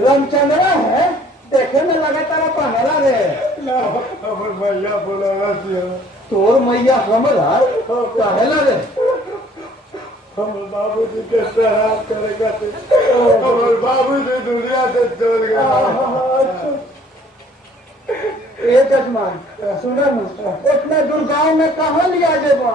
रामचंद्र है देखे में लगा तारा पहला रे मैया बोला तोर मैया हमरा पहला रे हम बाबूजी के सहारा करेगा हमारे बाबूजी दुनिया से चल गया। ए जजमान सुनो ना इतना दूर गाँव में कहाँ लिया जेबा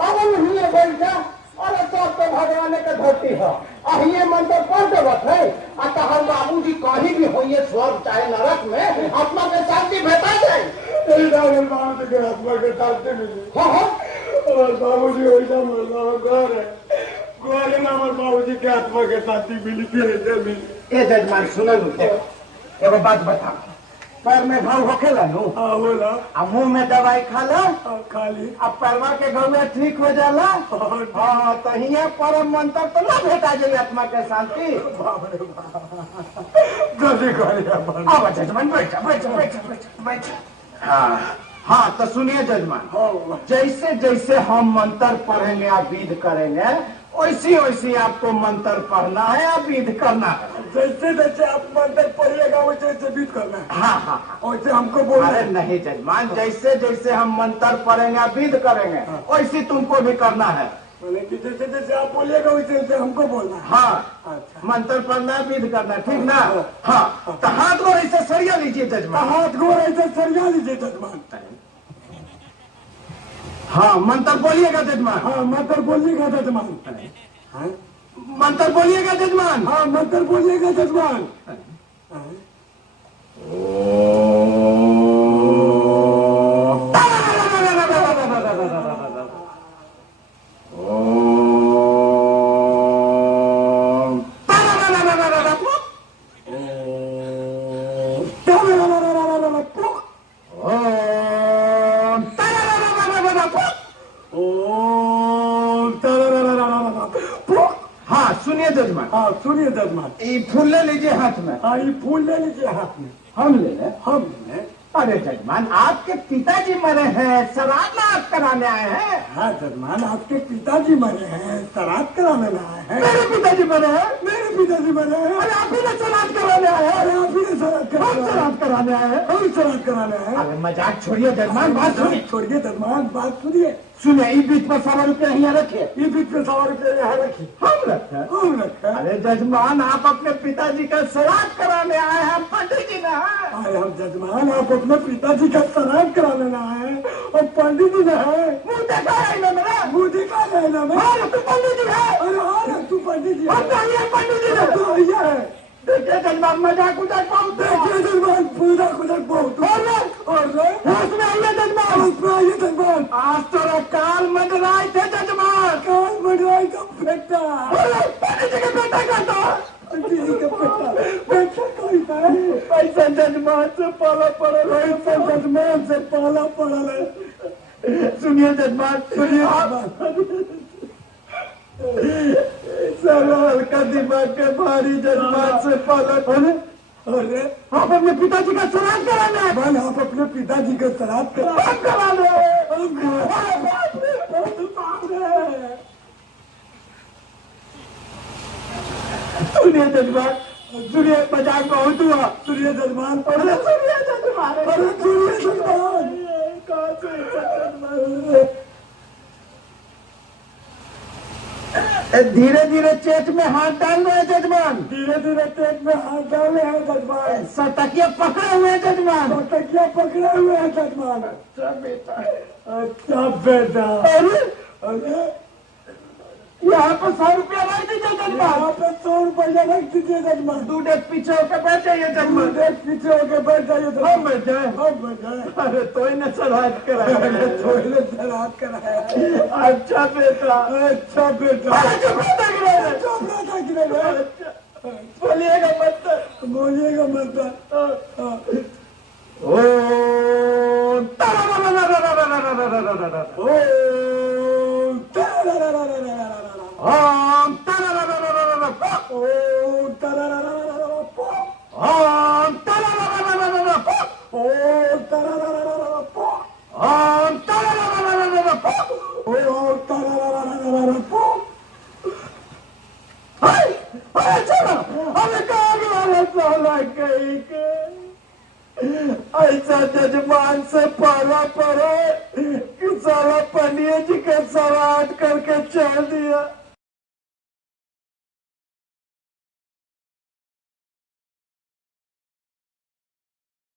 अब नहीं है बैठा अरे सब तो भगवान के धरती है अहिए मंत्र पढ़ देवत है अतः हम बाबूजी कहीं भी होइए स्वर्ग चाहे नरक में आत्मा के शांति भेटा जाए बाबूजी के आत्मा के शांति मिली। हाँ और बाबूजी वैसा घर है गोरे में हमारे बाबूजी के आत्मा के शांति मिली फिर मिली। ए जजमान सुनो एगो बात बता पैर में घाव होखेला नु हाँ बोला आ मुंह में दवाई खा लो खाली अब पैरवा के घाव में ठीक हो जाला हाँ तो हिया परम मंत्र तो ना भेटा जाए आत्मा के शांति। जल्दी करिए अब जजमान बैठ बैठ बैठ बैठ बैठ हाँ हाँ तो सुनिए जजमान जैसे जैसे हम मंत्र पढ़ेंगे या विध करेंगे वैसी वैसी आपको मंत्र पढ़ना है या विध करना है। जैसे जैसे आप मंत्र पढ़िएगा वैसे वैसे बीत करना है। हाँ हाँ वैसे हमको बोल अरे नहीं जजमान जैसे जैसे हम मंत्र पढ़ेंगे या विध करेंगे वैसी तुमको भी करना है। मैंने कि जैसे जैसे आप बोलिएगा वैसे वैसे हमको बोलना है। हाँ अच्छा मंत्र पढ़ना है विध करना है ठीक ना। हाँ तो हाथ को ऐसे सरिया लीजिए जजमान हाथ गोर ऐसे सरिया लीजिए जजमान। हाँ मंत्र बोलिएगा जजमान हाँ मंत्र बोलिएगा जजमान। मंत्र बोलिएगा जजमान हाँ मंत्र बोलिएगा जजमान। हाँ सुनिए जजमान हाँ सुनिए जजमान। ये फूल ले लीजिए हाथ में। हाँ ये फूल ले लीजिए हाथ में। हम ले लें हम ले। अरे जजमान आपके पिताजी मरे हैं श्राद्ध कराने आए हैं। हाँ जजमान आपके पिताजी मरे हैं श्राद्ध कराने आए हैं। मेरे पिताजी मरे हैं मेरे पिताजी मरे हैं। अरे आप ही ने श्राद्ध कराने आए हैं। अरे आप ही ने श्राद्ध कराने आए हैं। हम श्राद्ध कराने आए हैं। अरे मजाक छोड़िए जजमान बात सुनिए छोड़िए जजमान बात सुनिए। सुनिए इस बीच पर 100 रुपया यहाँ रखिए। ये बीच में 100 रुपये यहाँ रखिए। हम रखे हम रखे। अरे जजमान आप अपने पिताजी का श्राद्ध कराने आए हैं पंडित जी ने। अरे हम जजमान आप अपने पिताजी का श्राद्ध कराने आए हैं और पंडित जी ने है। मुंह देखा है ना मेरा मुझे देखा है ना मैं। हाँ तू पंडित जी है। अरे हाँ तू पंडित जी हम तो ये पंडित जी है। तो भैया है। देखिए जजमान मजाक उजाक बहुत देखिए जजमान पूजा कुछ बहुत और होश में आइए जजमान आइए जजमान। आज तो काल मंडराए थे जजमान। काल मंडराई का बेटा पंडित जी का बेटा कहता बेटा कोई है। पैसा जजमान से पाला पड़ा ऐसा जजमान से पाला पड़ा है। सुनिए जजमान सुनिए सारा हल्का दिमाग के भारी जजमान से पाला पड़े। अरे आप अपने पिताजी का श्राद्ध कराना है। बन आप अपने पिताजी का श्राद्ध कराना सुनिए जजमान सुनिए मजाक बहुत हुआ। सुनिए जजमान। अरे सुनिए जजमान अरे सुनिए जजमान। कहाँ से जजमान धीरे धीरे चेत में हाथ डाल रहे हैं जजमान। धीरे धीरे पेट में हाथ डाले हैं जजमान। सटकिया पकड़े हुए हैं जजमान। तकिया पकड़े हुए हैं जजमान। अच्छा बेटा अच्छा बेटा। अरे अरे यहाँ पर 100 रुपया रख दीजिए जजमान। यहाँ पे 100 रुपया रख दीजिए जजमान। दूध एक पीछे होकर बैठ जाइए जजमान। देख पीछे होके बैठ जाइए हम जजमान। बैठ जाए। हम बैठ जाए। अरे तो इन्हें श्राद्ध कराया। थोड़े श्राद्ध कराया। अच्छा बेटा अच्छा बेटा। अरे चुप लग रहे हैं। चोपड़ा था कि नहीं? बोलिएगा मत बोलिएगा मत। ओ ओ हाँ अरे काग वाला साला कहीं के ऐसा जजमान से पाला पड़े कि साला पनिया जी का सवाट करके छोड़ दिया।